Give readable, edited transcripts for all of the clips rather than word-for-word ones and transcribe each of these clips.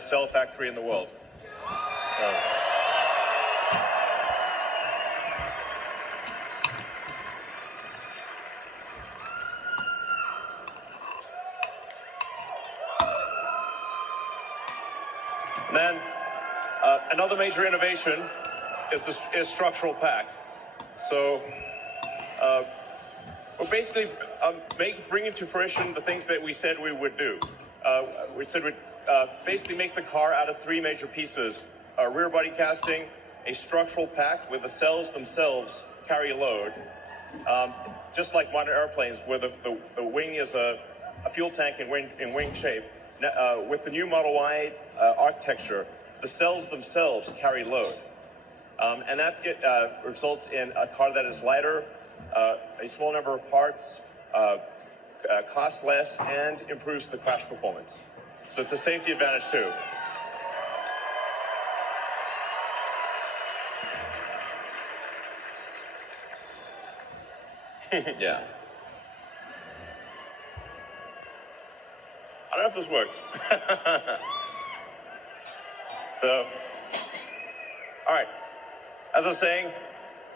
cell factory in the world. And then another major innovation is structural pack. So we're basically bringing to fruition the things that we said we would do. We said we'd basically make the car out of three major pieces: a rear body casting, a structural pack where the cells themselves carry load, just like modern airplanes where the wing is a fuel tank in wing shape. With the new Model Y architecture, the cells themselves carry load. And that results in a car that is lighter, a small number of parts, costs less, and improves the crash performance. So it's a safety advantage too. Yeah. I don't know if this works. So, all right. As I was saying,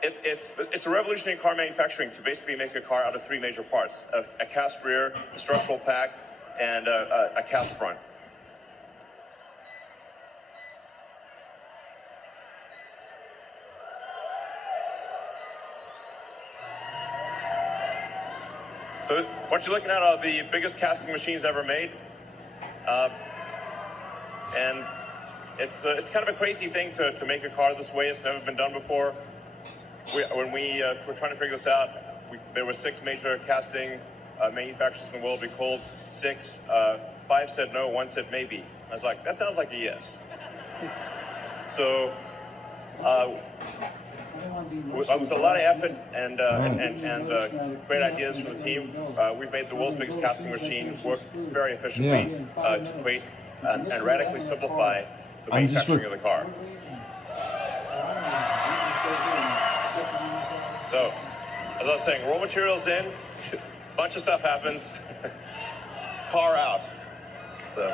it's a revolutionary car manufacturing to basically make a car out of three major parts: a cast rear, a structural pack, and a cast front. So what you're looking at are the biggest casting machines ever made. And it's kind of a crazy thing to make a car this way. It's never been done before. When we were trying to figure this out, there were 6 major casting manufacturers in the world. We called 6. 5 said no, 1 said maybe. I was like, that sounds like a yes. So with a lot of effort and great ideas from the team, we've made the world's biggest casting machine work very efficiently to create and radically simplify the manufacturing of the car. So, as I was saying, raw materials in, a bunch of stuff happens, car out. So.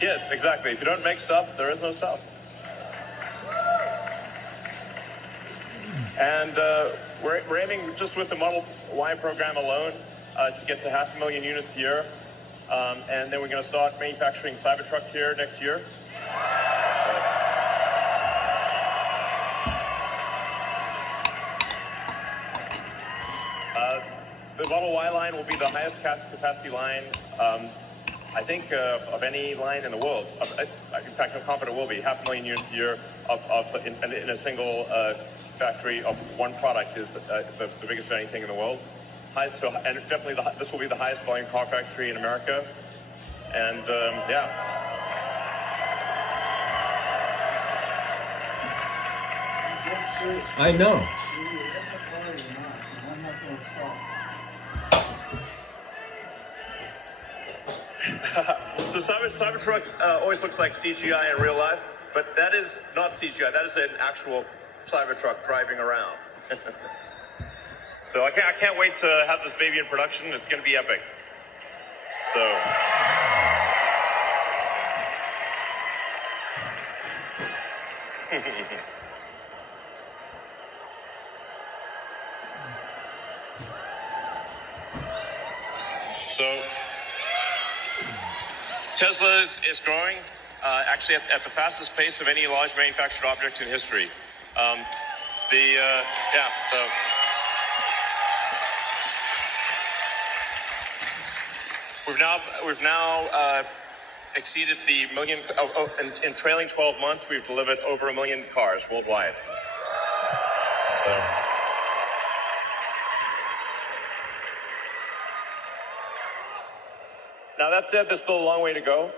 Yes, exactly. If you don't make stuff, there is no stuff. And we're aiming, just with the Model Y program alone, to get to 500,000 units a year. And then we're going to start manufacturing Cybertruck here next year. The Model Y line will be the highest capacity line, I think, of any line in the world. In fact, I'm confident it will be 500,000 units a year in a single factory of one product is the biggest of anything in the world. And definitely this will be the highest volume car factory in America. And yeah. I know. So Cybertruck always looks like CGI in real life, but that is not CGI. That is an actual Cybertruck driving around. So I can't wait to have this baby in production. It's going to be epic. So. So Tesla is growing, actually at the fastest pace of any large manufactured object in history. So we've now exceeded the million. In trailing 12 months, we've delivered over 1 million cars worldwide. So. Now that said, there's still a long way to go,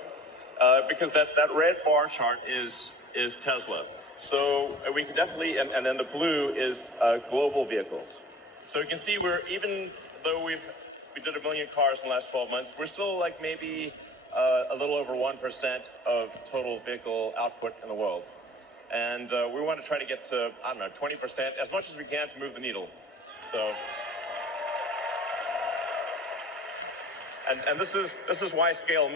because that red bar chart is Tesla. So we can definitely, and then the blue is global vehicles. So you can see even though we did 1 million cars in the last 12 months, we're still like maybe a little over 1% of total vehicle output in the world. And we want to try to get to, I don't know, 20%, as much as we can to move the needle. So, and this is why scale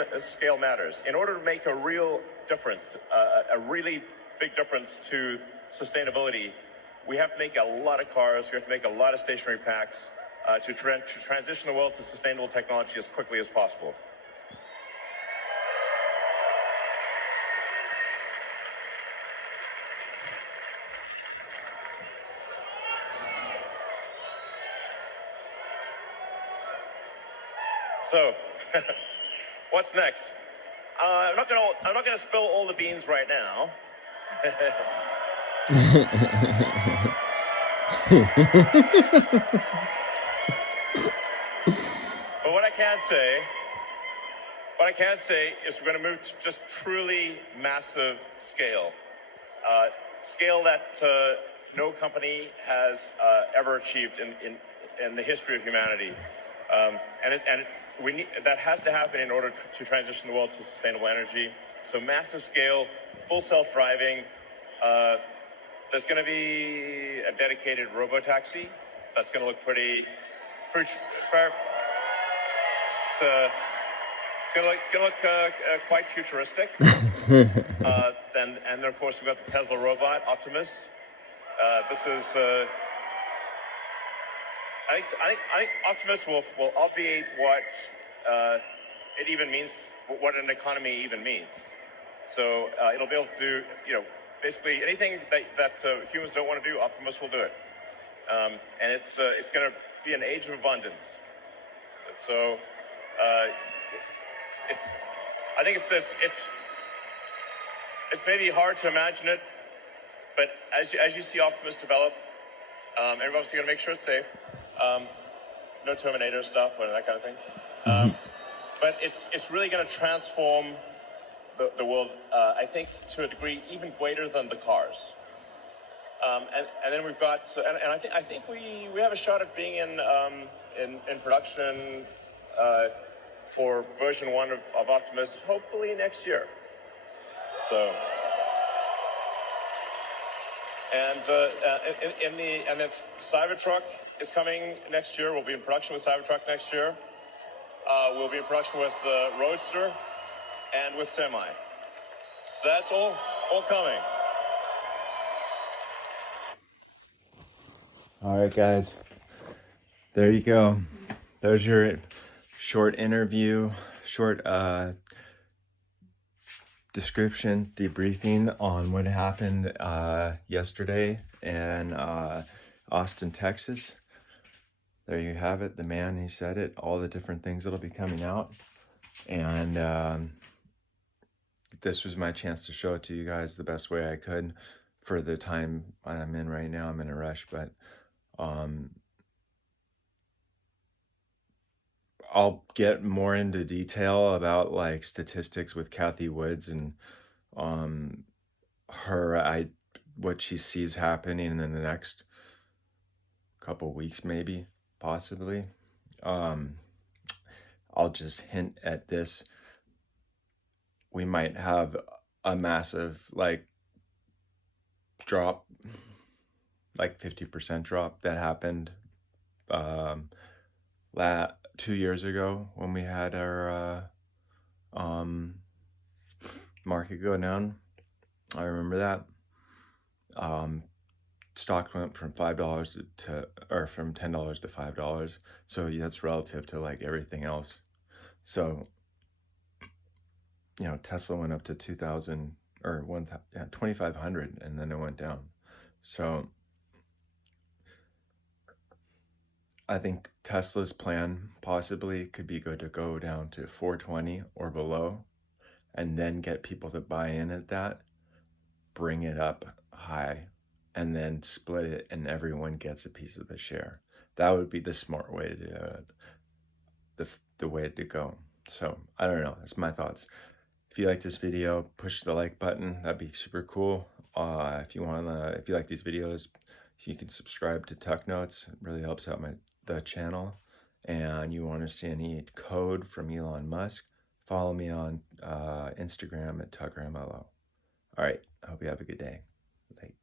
matters. In order to make a real difference, a really big difference to sustainability, we have to make a lot of cars. We have to make a lot of stationary packs to transition the world to sustainable technology as quickly as possible. So, what's next? I'm not gonna spill all the beans right now. But what I can say is we're going to move to just truly massive scale, scale that no company has ever achieved in the history of humanity, that has to happen in order to transition the world to sustainable energy. So massive scale, full self-driving. There's going to be a dedicated robo-taxi. That's going to look pretty. It's going to look quite futuristic. And of course, we've got the Tesla robot, Optimus. This is. I think Optimus will obviate what it even means, what an economy even means. So it'll be able to, basically anything that humans don't want to do, Optimus will do it. And it's going to be an age of abundance. So I think it's maybe hard to imagine it, but as you see Optimus develop, everyone's obviously going to make sure it's safe. No Terminator stuff or that kind of thing. But it's really going to transform the world, I think, to a degree even greater than the cars. And then we've got, and I think we have a shot at being in production for version 1 of Optimus, hopefully next year. So. And then Cybertruck is coming next year. We'll be in production with Cybertruck next year. We'll be in production with the Roadster and with Semi. So that's all coming. All right, guys. There you go. There's your short interview, short description, debriefing on what happened yesterday in Austin, Texas. There you have it. The man, he said it, all the different things that'll be coming out. And this was my chance to show it to you guys the best way I could for the time I'm in right now. I'm in a rush, but I'll get more into detail about like statistics with Kathy Woods and what she sees happening in the next couple weeks, maybe, possibly. I'll just hint at this. We might have a massive drop, like 50% drop that happened 2 years ago when we had our market go down. I remember that. Stock went from $5 from $10 to $5. So that's relative to like everything else. So, Tesla went up to 2,000 or 2,500, and then it went down. So I think Tesla's plan possibly could be good to go down to 420 or below, and then get people to buy in at that, bring it up high, and then split it, and everyone gets a piece of the share. That would be the smart way to do it, the way to go. So I don't know. That's my thoughts. If you like this video, push the like button. That'd be super cool. If you like these videos, you can subscribe to Tuck Notes. It really helps out the channel. And you want to see any code from Elon Musk, follow me on Instagram at TuckRamLO. All right. I hope you have a good day. Like